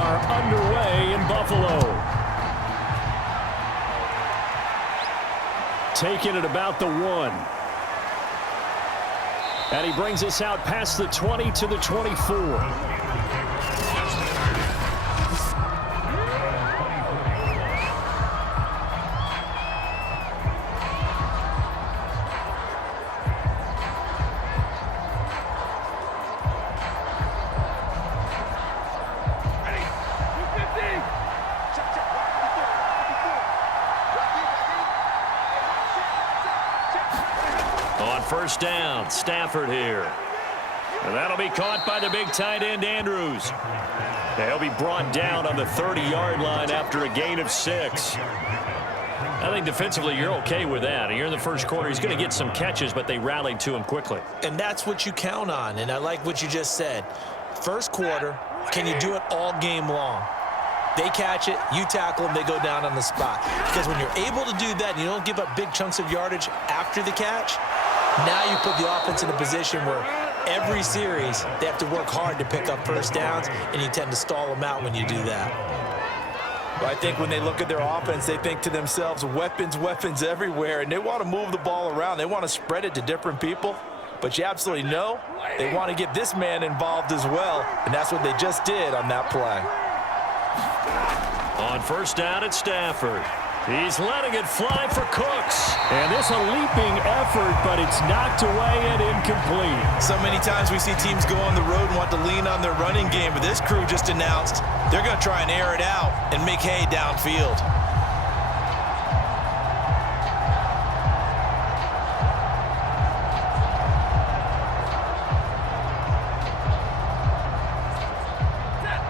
are underway in Buffalo. Taking it about the 1. And he brings us out past the 20 to the 24. On first down, Stafford here. And that'll be caught by the big tight end, Andrews. They'll be brought down on the 30-yard line after a gain of 6. I think defensively you're okay with that. Here in the first quarter, he's going to get some catches, but they rallied to him quickly. And that's what you count on, and I like what you just said. First quarter, can you do it all game long? They catch it, you tackle them, they go down on the spot. Because when you're able to do that and you don't give up big chunks of yardage after the catch, now you put the offense in a position where every series they have to work hard to pick up first downs, and you tend to stall them out when you do that. Well, I think when they look at their offense, they think to themselves, weapons, weapons everywhere, and they want to move the ball around. They want to spread it to different people. But you absolutely know they want to get this man involved as well, and that's what they just did on that play. On first down, it's Stafford. He's letting it fly for Cooks. And this a leaping effort, but it's knocked away and incomplete. So many times we see teams go on the road and want to lean on their running game, but this crew just announced they're going to try and air it out and make hay downfield.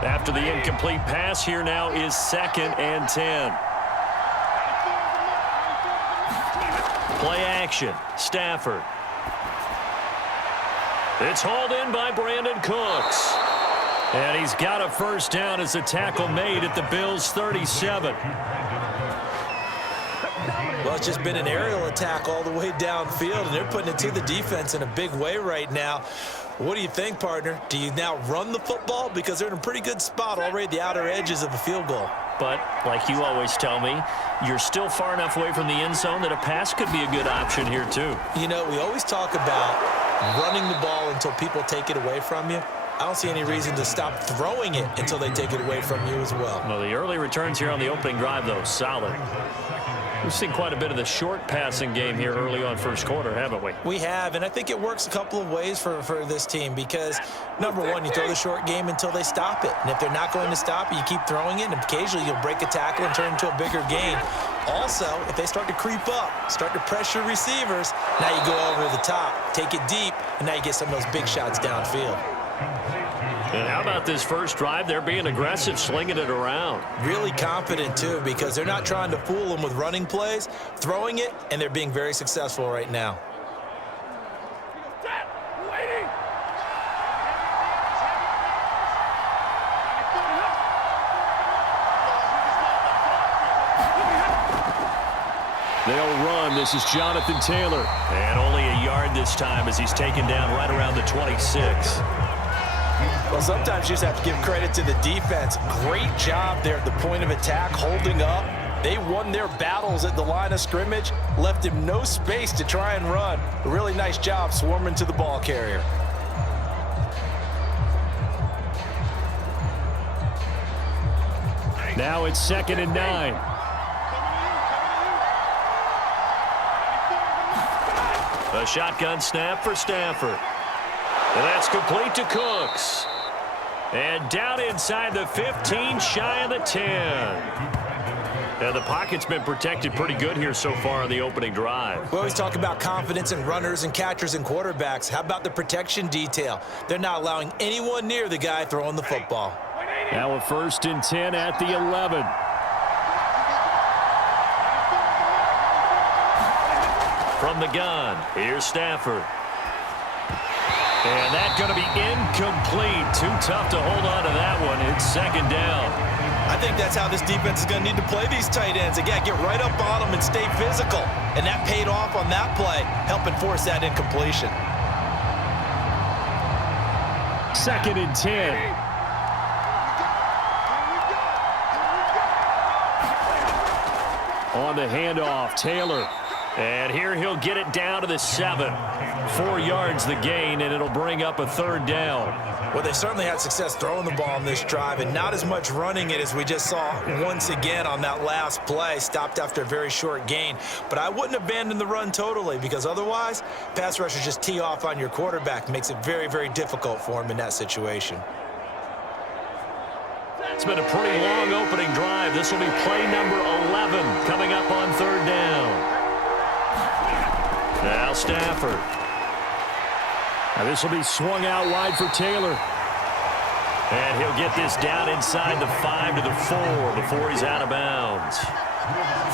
After the incomplete pass, here now is 2nd and 10. Play action. Stafford. It's hauled in by Brandon Cooks. And he's got a first down as a tackle made at the Bills' 37. Well, it's just been an aerial attack all the way downfield, and they're putting it to the defense in a big way right now. What do you think, partner? Do you now run the football? Because they're in a pretty good spot already at the outer edges of the field goal. But, like you always tell me, you're still far enough away from the end zone that a pass could be a good option here, too. You know, we always talk about running the ball until people take it away from you. I don't see any reason to stop throwing it until they take it away from you as well. Well, the early returns here on the opening drive, though, solid. We've seen quite a bit of the short passing game here early on first quarter, haven't we? We have, and I think it works a couple of ways for this team because, number one, you throw the short game until they stop it. And if they're not going to stop it, you keep throwing it, and occasionally you'll break a tackle and turn it into a bigger gain. Also, if they start to creep up, start to pressure receivers, now you go over the top, take it deep, and now you get some of those big shots downfield. And how about this first drive? They're being aggressive, slinging it around. Really confident, too, because they're not trying to fool them with running plays, throwing it, and they're being very successful right now. They'll run. This is Jonathan Taylor. And only a yard this time as he's taken down right around the 26. Well, sometimes you just have to give credit to the defense. Great job there at the point of attack, holding up. They won their battles at the line of scrimmage, left him no space to try and run. A really nice job swarming to the ball carrier. Now it's 2nd and 9. A shotgun snap for Stafford. And that's complete to Cooks. And down inside the 15, shy of the 10. And the pocket's been protected pretty good here so far on the opening drive. We always talk about confidence in runners and catchers and quarterbacks. How about the protection detail? They're not allowing anyone near the guy throwing the football. Now a 1st and 10 at the 11. From the gun, here's Stafford. And that's going to be incomplete. Too tough to hold on to that one. It's 2nd down. I think that's how this defense is going to need to play these tight ends. Again, get right up on them and stay physical. And that paid off on that play, helping force that incompletion. 2nd and 10. on the handoff. Taylor. And here he'll get it down to the 7. 4 yards the gain, and it'll bring up a 3rd down. Well, they certainly had success throwing the ball on this drive and not as much running it as we just saw once again on that last play. Stopped after a very short gain. But I wouldn't abandon the run totally because otherwise, pass rushers just tee off on your quarterback. Makes it very, very difficult for him in that situation. It's been a pretty long opening drive. This will be play number 11 coming up on 3rd down. Now Stafford. Now this will be swung out wide for Taylor. And he'll get this down inside the 5 to the 4 before he's out of bounds.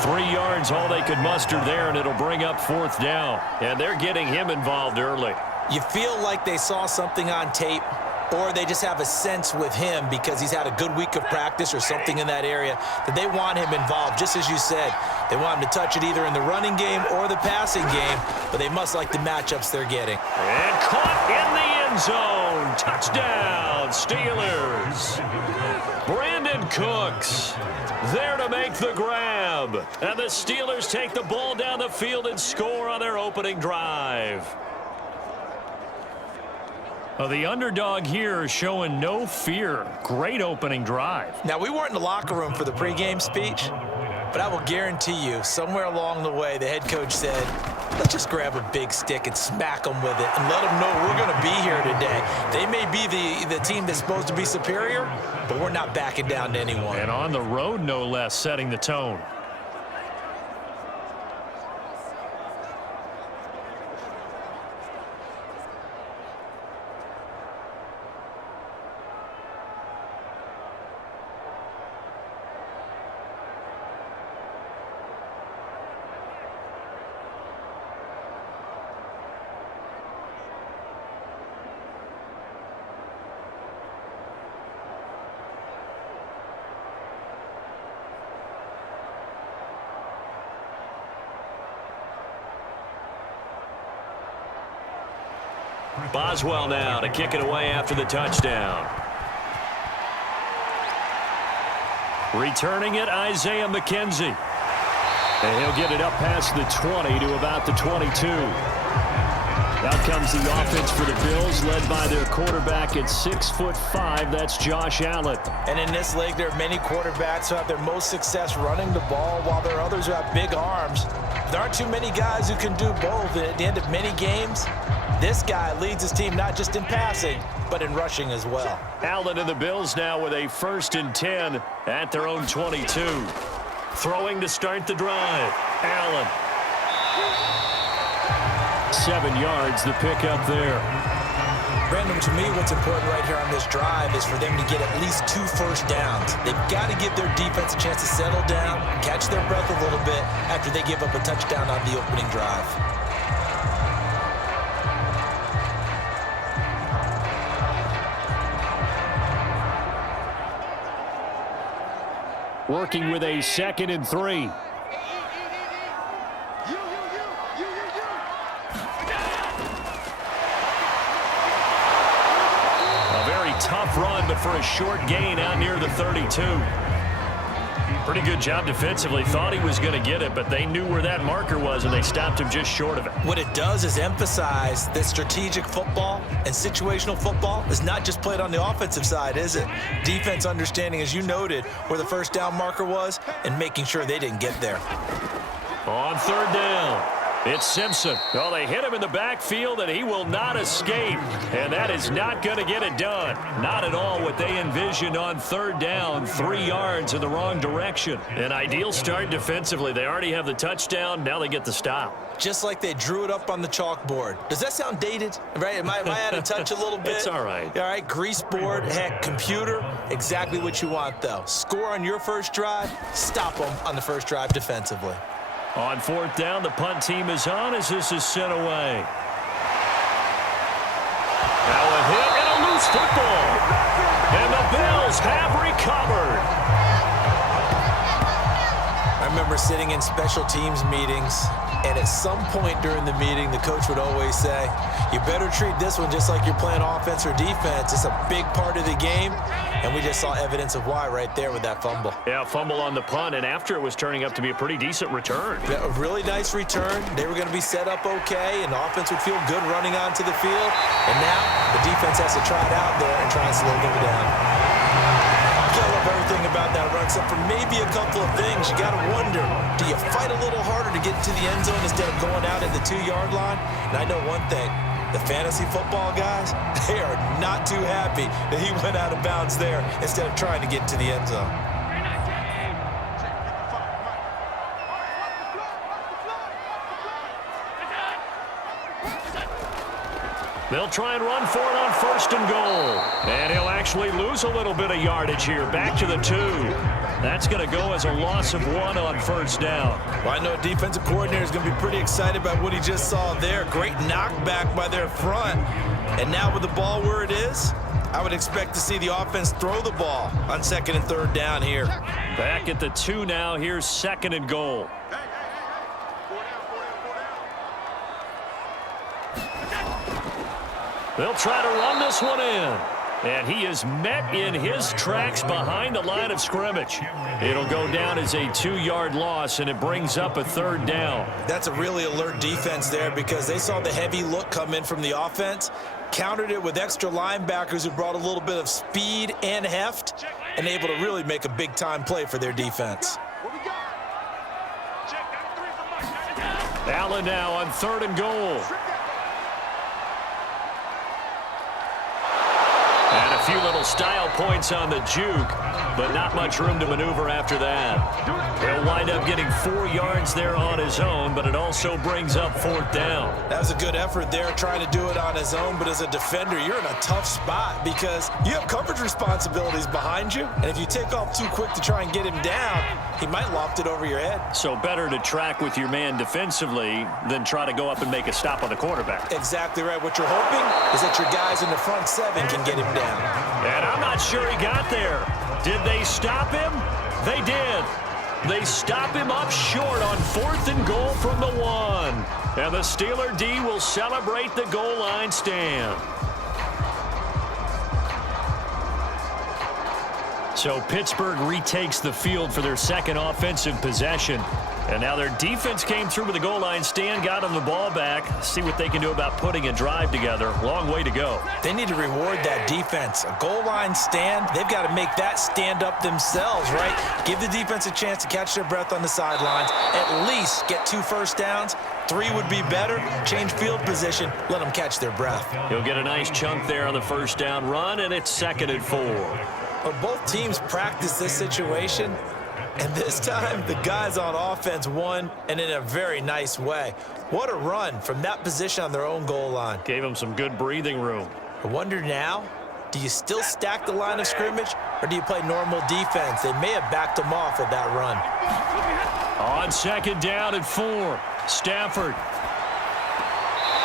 3 yards all they could muster there, and it'll bring up 4th down. And they're getting him involved early. You feel like they saw something on tape, or they just have a sense with him because he's had a good week of practice or something in that area that they want him involved. Just as you said, they want him to touch it either in the running game or the passing game, but they must like the matchups they're getting. And caught in the end zone. Touchdown, Steelers. Brandon Cooks there to make the grab. And the Steelers take the ball down the field and score on their opening drive. Well, the underdog here is showing no fear. Great opening drive. Now, we weren't in the locker room for the pregame speech, but I will guarantee you somewhere along the way the head coach said, let's just grab a big stick and smack them with it and let them know we're going to be here today. They may be the team that's supposed to be superior, but we're not backing down to anyone. And on the road, no less, setting the tone. Boswell now to kick it away after the touchdown. Returning it, Isaiah McKenzie. And he'll get it up past the 20 to about the 22. Out comes the offense for the Bills, led by their quarterback at 6'5". That's Josh Allen. And in this league, there are many quarterbacks who have their most success running the ball, while there are others who have big arms. There aren't too many guys who can do both. At the end of many games, this guy leads his team not just in passing, but in rushing as well. Allen and the Bills now with a 1st and 10 at their own 22. Throwing to start the drive. Allen. 7 yards, the pickup there. Brandon, to me, what's important right here on this drive is for them to get at least 2 first downs. They've got to give their defense a chance to settle down, catch their breath a little bit after they give up a touchdown on the opening drive. Working with a 2nd and 3. Tough run, but for a short gain out near the 32. Pretty good job defensively. Thought he was going to get it, but they knew where that marker was, and they stopped him just short of it. What it does is emphasize that strategic football and situational football is not just played on the offensive side, is it? Defense understanding, as you noted, where the first down marker was and making sure they didn't get there. On 3rd down. It's Simpson. Well, they hit him in the backfield, and he will not escape. And that is not going to get it done. Not at all what they envisioned on 3rd down. 3 yards in the wrong direction. An ideal start defensively. They already have the touchdown. Now they get the stop. Just like they drew it up on the chalkboard. Does that sound dated? Right? Am I out of touch a little bit? It's all right. All right, grease board, heck, computer. Exactly what you want, though. Score on your first drive. Stop them on the first drive defensively. On 4th down, the punt team is on as this is sent away. Now a hit and a loose football. And the Bills have recovered. I remember remember sitting in special teams meetings, and at some point during the meeting, the coach would always say, you better treat this one just like you're playing offense or defense. It's a big part of the game, and we just saw evidence of why right there with that fumble. Yeah, fumble on the punt, and after it was turning up to be a pretty decent return. Yeah, a really nice return. They were going to be set up okay, and the offense would feel good running onto the field. And now the defense has to try it out there and try and slow them down. I love everything about that run, except for maybe a couple of things. You got to wonder, do you fight a little harder to get into the end zone instead of going out at the 2-yard line? And I know one thing. The fantasy football guys, they are not too happy that he went out of bounds there instead of trying to get into the end zone. They'll try and run for it on 1st and goal. And he'll actually lose a little bit of yardage here. Back to the 2. That's going to go as a loss of 1 on 1st down. Well, I know a defensive coordinator is going to be pretty excited about what he just saw there. Great knockback by their front. And now with the ball where it is, I would expect to see the offense throw the ball on 2nd and 3rd down here. Back at the 2 now. Here's 2nd and goal. They'll try to run this one in. And he is met in his tracks behind the line of scrimmage. It'll go down as a 2-yard loss, and it brings up a 3rd down. That's a really alert defense there because they saw the heavy look come in from the offense, countered it with extra linebackers who brought a little bit of speed and heft, and able to really make a big-time play for their defense. Allen now on 3rd and goal. And a few little style points on the juke, but not much room to maneuver after that. He'll wind up getting 4 yards there on his own, but it also brings up 4th down. That was a good effort there, trying to do it on his own, but as a defender, you're in a tough spot because you have coverage responsibilities behind you, and if you take off too quick to try and get him down, he might loft it over your head. So better to track with your man defensively than try to go up and make a stop on the quarterback. Exactly right. What you're hoping is that your guys in the front 7 can get him down. And I'm not sure he got there. Did they stop him? They did. They stop him up short on 4th and goal from the 1. And the Steeler D will celebrate the goal line stand. So Pittsburgh retakes the field for their 2nd offensive possession. And now their defense came through with the goal line stand, got them the ball back. See what they can do about putting a drive together. Long way to go. They need to reward that defense. A goal line stand, they've got to make that stand up themselves, right? Give the defense a chance to catch their breath on the sidelines. At least get 2 first downs. 3 would be better. Change field position. Let them catch their breath. He'll get a nice chunk there on the 1st down run, and it's 2nd and 4. But both teams practice this situation, and this time the guys on offense won, and in a very nice way. What a run from that position on their own goal line. Gave them some good breathing room. I wonder now, do you still stack the line of scrimmage, or do you play normal defense? They may have backed them off with that run. On 2nd down and 4, Stafford.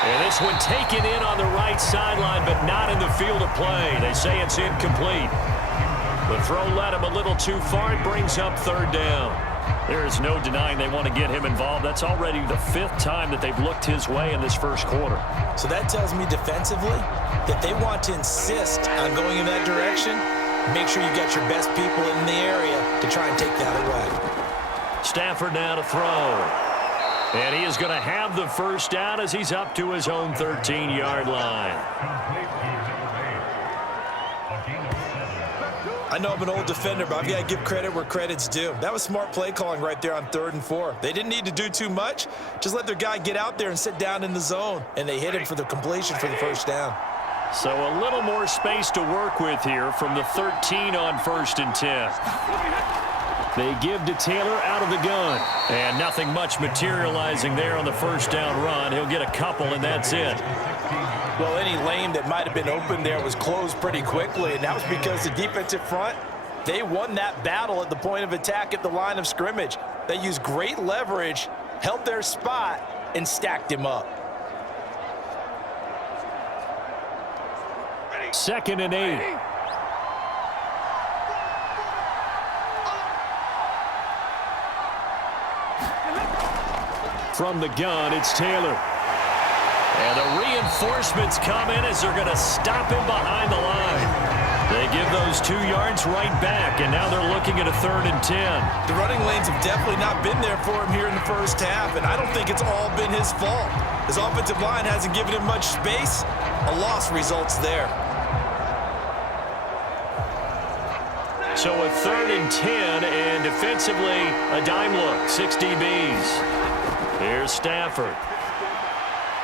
And this one taken in on the right sideline, but not in the field of play. They say it's incomplete. The throw led him a little too far. It brings up 3rd down. There is no denying they want to get him involved. That's already the 5th time that they've looked his way in this 1st quarter. So that tells me defensively that they want to insist on going in that direction. Make sure you get your best people in the area to try and take that away. Stafford now to throw. And he is going to have the 1st down as he's up to his own 13-yard line. I know I'm an old defender, but I've got to give credit where credit's due. That was smart play calling right there on 3rd and 4. They didn't need to do too much. Just let their guy get out there and sit down in the zone, and they hit him for the completion for the 1st down. So a little more space to work with here from the 13 on 1st and 10. They give to Taylor out of the gun. And nothing much materializing there on the 1st down run. He'll get a couple, and that's it. Well, any lane that might have been open there was closed pretty quickly, and that was because the defensive front, they won that battle at the point of attack at the line of scrimmage. They used great leverage, held their spot, and stacked him up. 2nd and 8. From the gun, it's Taylor. And the reinforcements come in as they're going to stop him behind the line. They give those 2 yards right back, and now they're looking at a 3rd and 10. The running lanes have definitely not been there for him here in the first half, and I don't think it's all been his fault. His offensive line hasn't given him much space. A loss results there. So a 3rd and 10, and defensively, a dime look, 6 DBs. Here's Stafford.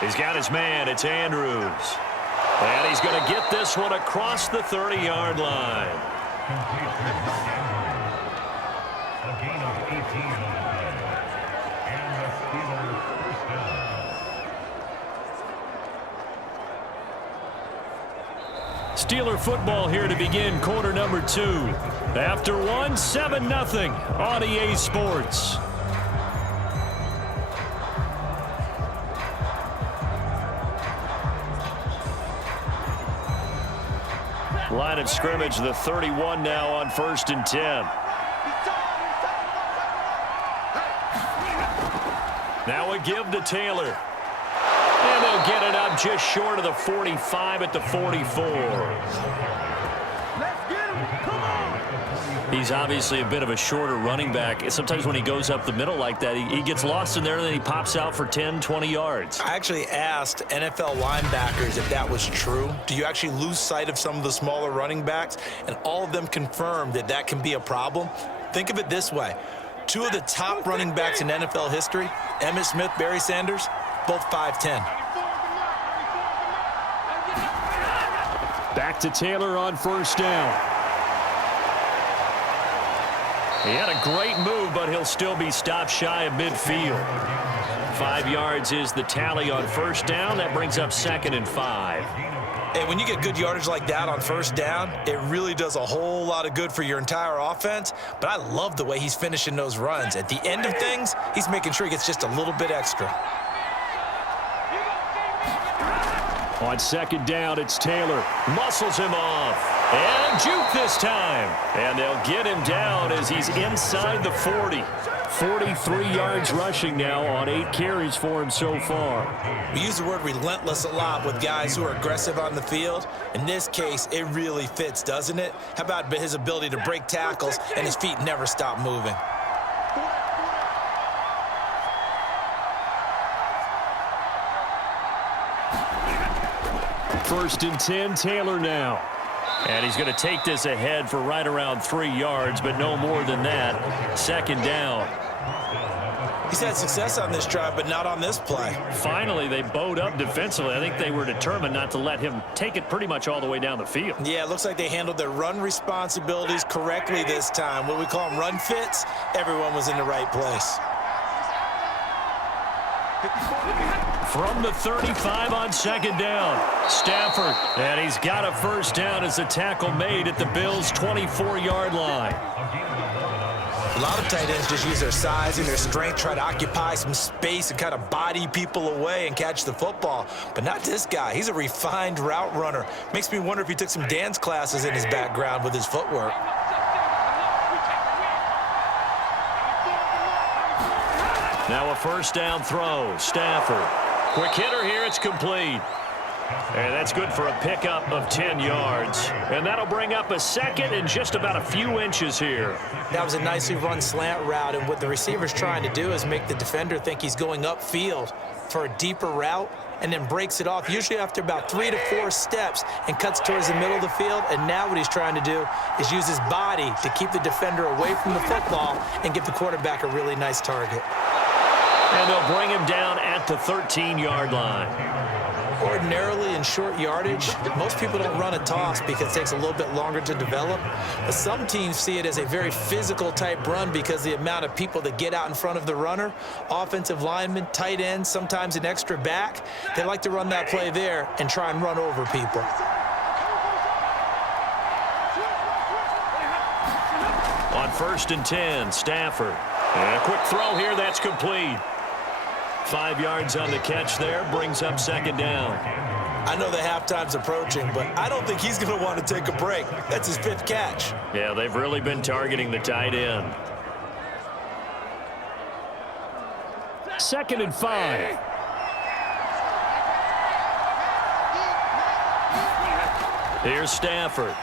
He's got his man. It's Andrews. And he's going to get this one across the 30-yard line. A gain of 18 and the Steelers first down. Steeler football here to begin quarter number 2. After 1, 7-0 on EA Sports. Line of scrimmage, the 31 now on 1st and 10. Now a give to Taylor. And they'll get it up just short of the 45 at the 44. He's obviously a bit of a shorter running back. Sometimes when he goes up the middle like that, he gets lost in there, and then he pops out for 10, 20 yards. I actually asked NFL linebackers if that was true. Do you actually lose sight of some of the smaller running backs? And all of them confirmed that that can be a problem. Think of it this way. 2 of the top running backs in NFL history, Emmitt Smith, Barry Sanders, both 5'10". Back to Taylor on 1st down. He had a great move, but he'll still be stopped shy of midfield. 5 yards is the tally on 1st down. That brings up 2nd and 5. And when you get good yardage like that on 1st down, it really does a whole lot of good for your entire offense. But I love the way he's finishing those runs. At the end of things, he's making sure he gets just a little bit extra. On 2nd down, it's Taylor. Muscles him off. And juke this time. And they'll get him down as he's inside the 40. 43 yards rushing now on 8 carries for him so far. We use the word relentless a lot with guys who are aggressive on the field. In this case, it really fits, doesn't it? How about his ability to break tackles and his feet never stop moving? First and 10, Taylor now. And he's going to take this ahead for right around 3 yards, but no more than that. 2nd down. He's had success on this drive, but not on this play. Finally, they bowed up defensively. I think they were determined not to let him take it pretty much all the way down the field. Yeah, it looks like they handled their run responsibilities correctly this time. What we call them run fits, everyone was in the right place. From the 35 on 2nd down, Stafford. And he's got a 1st down as the tackle made at the Bills' 24-yard line. A lot of tight ends just use their size and their strength, try to occupy some space and kind of body people away and catch the football. But not this guy. He's a refined route runner. Makes me wonder if he took some dance classes in his background with his footwork. Now a 1st down throw. Stafford. Quick hitter here. It's complete. And that's good for a pickup of 10 yards. And that'll bring up a 2nd and just about a few inches here. That was a nicely run slant route, and what the receiver's trying to do is make the defender think he's going upfield for a deeper route and then breaks it off, usually after about 3 to 4 steps, and cuts towards the middle of the field. And now what he's trying to do is use his body to keep the defender away from the football and give the quarterback a really nice target. And they'll bring him down at the 13-yard line. Ordinarily in short yardage, most people don't run a toss because it takes a little bit longer to develop. But some teams see it as a very physical type run because the amount of people that get out in front of the runner, offensive linemen, tight ends, sometimes an extra back, they like to run that play there and try and run over people. On 1st and 10, Stafford. And a quick throw here, that's complete. 5 yards on the catch there, brings up 2nd down. I know the halftime's approaching, but I don't think he's going to want to take a break. That's his 5th catch. Yeah, they've really been targeting the tight end. 2nd and 5. Here's Stafford.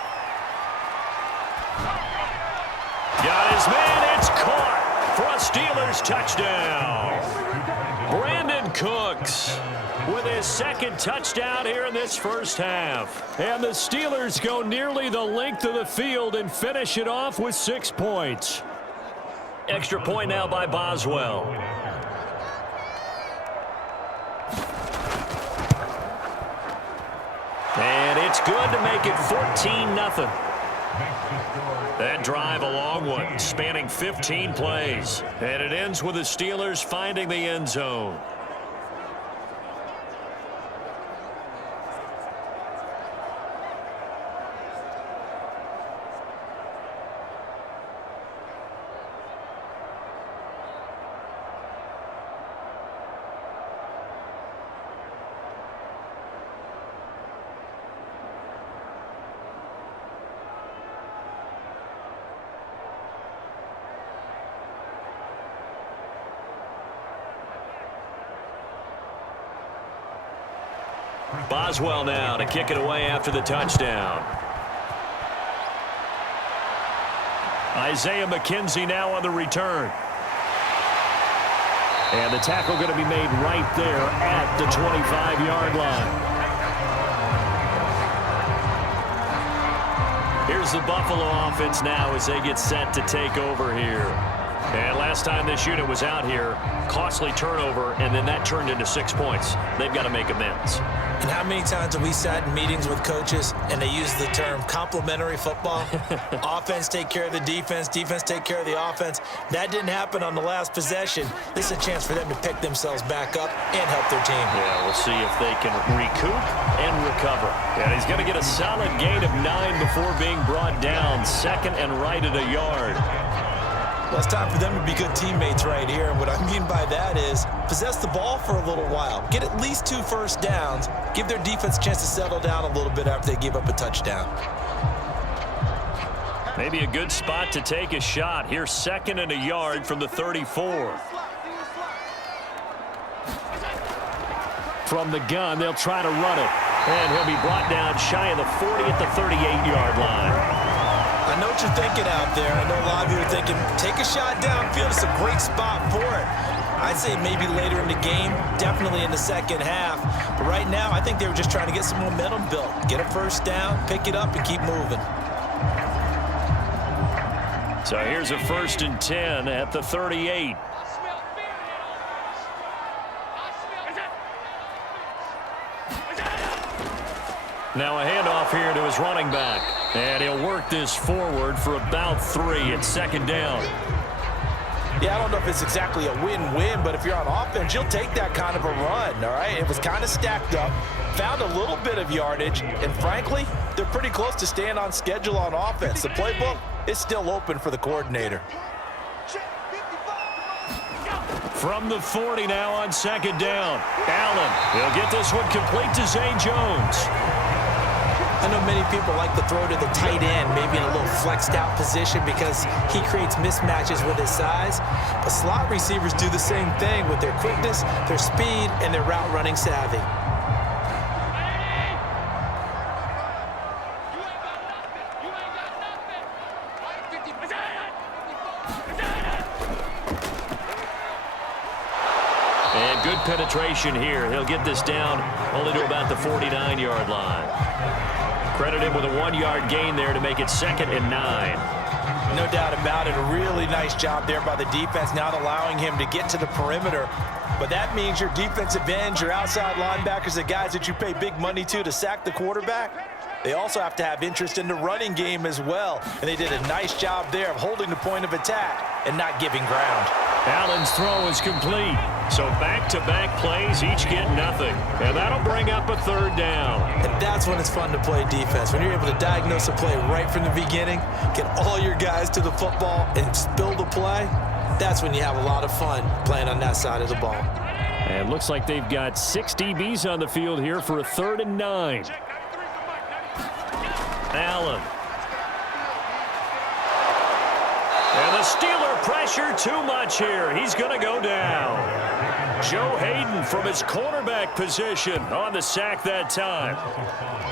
Got his man. It's caught for a Steelers touchdown. Brandon Cooks with his 2nd touchdown here in this first half. And the Steelers go nearly the length of the field and finish it off with 6 points. Extra point now by Boswell. And it's good to make it 14-0. That drive a long one, spanning 15 plays. And it ends with the Steelers finding the end zone. Boswell now to kick it away after the touchdown. Isaiah McKenzie now on the return. And the tackle going to be made right there at the 25-yard line. Here's the Buffalo offense now as they get set to take over here. And last time this unit was out here, costly turnover, and then that turned into 6 points. They've got to make amends. And how many times have we sat in meetings with coaches and they use the term complementary football? Offense take care of the defense, defense take care of the offense. That didn't happen on the last possession. This is a chance for them to pick themselves back up and help their team. Yeah, we'll see if they can recoup and recover. And he's going to get a solid gain of 9 before being brought down. 2nd and right at a yard. Well, it's time for them to be good teammates right here. And what I mean by that is possess the ball for a little while. Get at least 2 first downs. Give their defense a chance to settle down a little bit after they give up a touchdown. Maybe a good spot to take a shot. Here's 2nd and a yard from the 34. From the gun, they'll try to run it. And he'll be brought down shy of the 40 at the 38-yard line. I know what you're thinking out there. I know a lot of you are thinking, take a shot downfield. It's a great spot for it. I'd say maybe later in the game, definitely in the second half. But right now, I think they were just trying to get some momentum built. Get a first down, pick it up, and keep moving. So here's a 1st and 10 at the 38. Now a handoff here to his running back. And he'll work this forward for about 3 at 2nd down. Yeah, I don't know if it's exactly a win-win, but if you're on offense, you'll take that kind of a run, all right? It was kind of stacked up, found a little bit of yardage, and frankly, they're pretty close to staying on schedule on offense. The playbook is still open for the coordinator. From the 40 now on 2nd down. Allen, he'll get this one complete to Zay Jones. I know many people like to throw to the tight end, maybe in a little flexed out position because he creates mismatches with his size. But slot receivers do the same thing with their quickness, their speed, and their route running savvy. And good penetration here. He'll get this down only to about the 49-yard line. Credit him with a 1-yard gain there to make it 2nd and 9. No doubt about it. A really nice job there by the defense, not allowing him to get to the perimeter. But that means your defensive ends, your outside linebackers, the guys that you pay big money to sack the quarterback, they also have to have interest in the running game as well. And they did a nice job there of holding the point of attack and not giving ground. Allen's throw is complete. So back-to-back plays, each get nothing. And that'll bring up a 3rd down. And that's when it's fun to play defense. When you're able to diagnose a play right from the beginning, get all your guys to the football and spill the play, that's when you have a lot of fun playing on that side of the ball. And looks like they've got 6 DBs on the field here for a 3rd and 9. Allen. And the Steeler pressure too much here. He's going to go down. Joe Hayden from his cornerback position on the sack that time.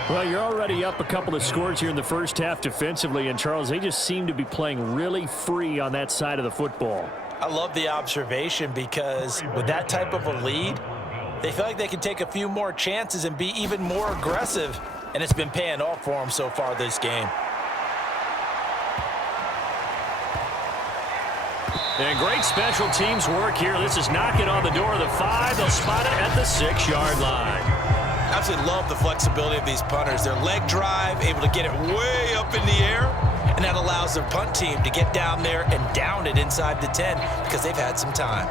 Well, you're already up a couple of scores here in the first half defensively, and Charles, they just seem to be playing really free on that side of the football. I love the observation because with that type of a lead, they feel like they can take a few more chances and be even more aggressive, and it's been paying off for them so far this game. And great special teams work here. This is knocking on the door of the 5. They'll spot it at the 6-yard line. Absolutely love the flexibility of these punters. Their leg drive, able to get it way up in the air, and that allows their punt team to get down there and down it inside the 10 because they've had some time.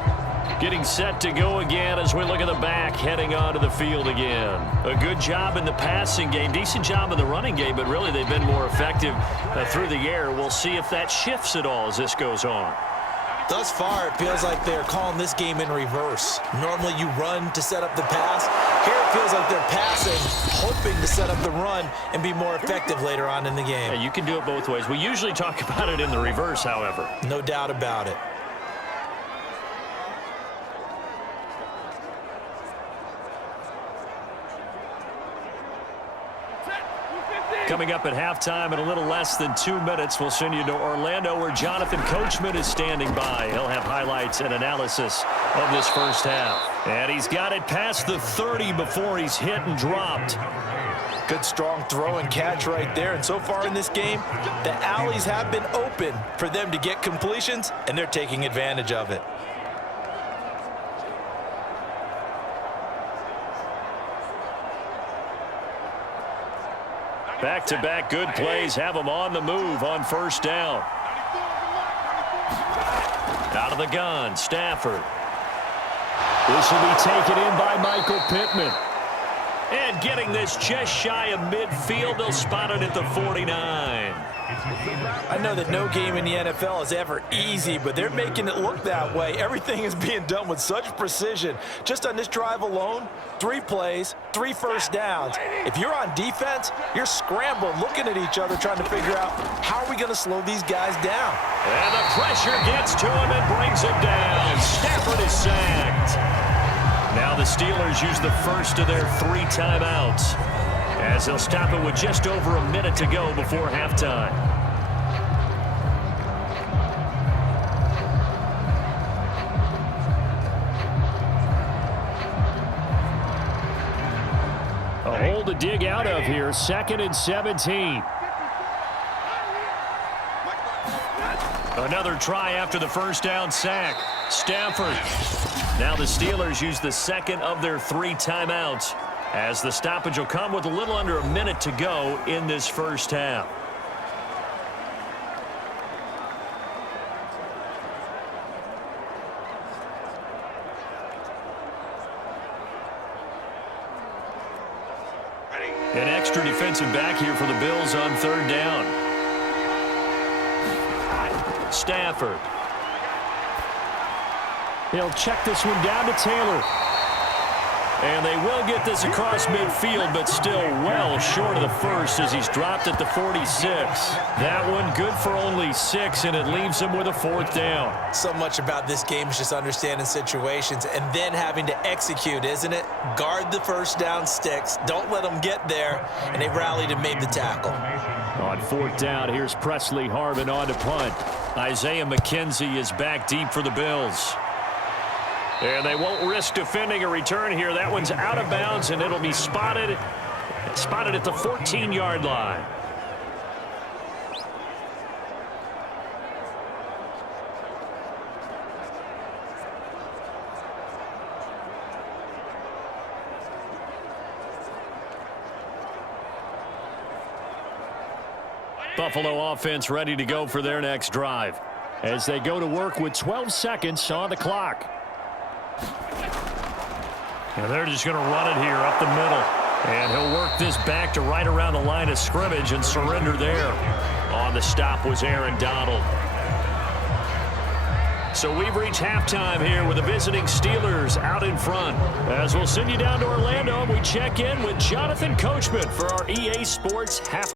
Getting set to go again as we look at the back, heading onto the field again. A good job in the passing game, decent job in the running game, but really they've been more effective through the air. We'll see if that shifts at all as this goes on. Thus far, it feels like they're calling this game in reverse. Normally you run to set up the pass. Here it feels like they're passing, hoping to set up the run and be more effective later on in the game. Yeah, you can do it both ways. We usually talk about it in the reverse, however. No doubt about it. Coming up at halftime in a little less than 2 minutes, we'll send you to Orlando where Jonathan Coachman is standing by. He'll have highlights and analysis of this first half. And he's got it past the 30 before he's hit and dropped. Good strong throw and catch right there. And so far in this game, the alleys have been open for them to get completions, and they're taking advantage of it. Back-to-back good plays have them on the move on first down. Out of the gun, Stafford. This will be taken in by Michael Pittman. And getting this just shy of midfield, they'll spot it at the 49. I know that no game in the NFL is ever easy, but they're making it look that way. Everything is being done with such precision. Just on this drive alone, 3 plays, 3 first downs. If you're on defense, you're scrambling, looking at each other, trying to figure out how are we going to slow these guys down. And the pressure gets to him and brings him down. Stafford is sacked. Now the Steelers use the first of their 3 timeouts as they'll stop it with just over a minute to go before halftime. A hole to dig out of here, 2nd and 17. Another try after the first down sack. Stafford. Now the Steelers use the second of their 3 timeouts as the stoppage will come with a little under a minute to go in this first half. An extra defensive back here for the Bills on 3rd down. Stafford. He'll check this one down to Taylor. And they will get this across midfield, but still well short of the first as he's dropped at the 46. That one good for only 6, and it leaves him with a 4th down. So much about this game is just understanding situations and then having to execute, isn't it? Guard the first down sticks. Don't let them get there. And they rallied and made the tackle. On 4th down, here's Presley Harvin on to punt. Isaiah McKenzie is back deep for the Bills. And they won't risk defending a return here. That one's out of bounds, and it'll be spotted at the 14-yard line. Buffalo offense ready to go for their next drive as they go to work with 12 seconds on the clock. And they're just going to run it here up the middle. And he'll work this back to right around the line of scrimmage and surrender there. On the stop was Aaron Donald. So we've reached halftime here with the visiting Steelers out in front. As we'll send you down to Orlando, we check in with Jonathan Coachman for our EA Sports halftime.